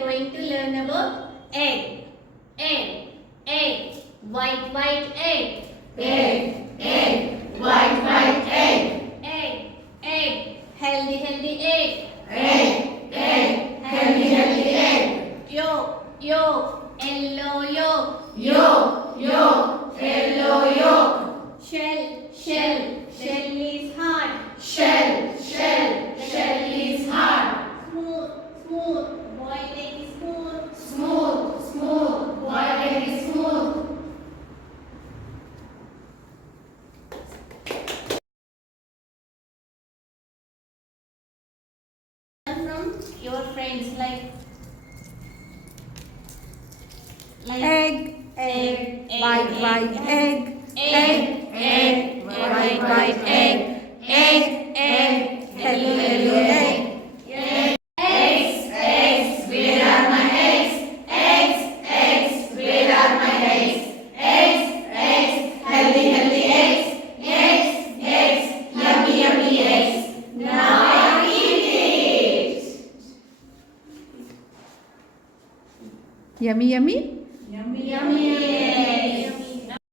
Going to learn about egg. Egg. Egg. White egg. Egg, egg, white egg. Egg. Egg. Healthy egg. Egg, egg, healthy egg. Yolk. Yellow yolk. Yolk, yellow yolk. Shell is hard. Shell is hard. Smooth. Boiled egg is smooth. Smooth, boiled egg is smooth. From your friends like Egg, white egg, egg, white egg, healthy egg. Eggs, where are my eggs? Eggs, where are my eggs? Eggs, healthy eggs. Eggs, yummy eggs. Now I eat it. Yummy. Yummy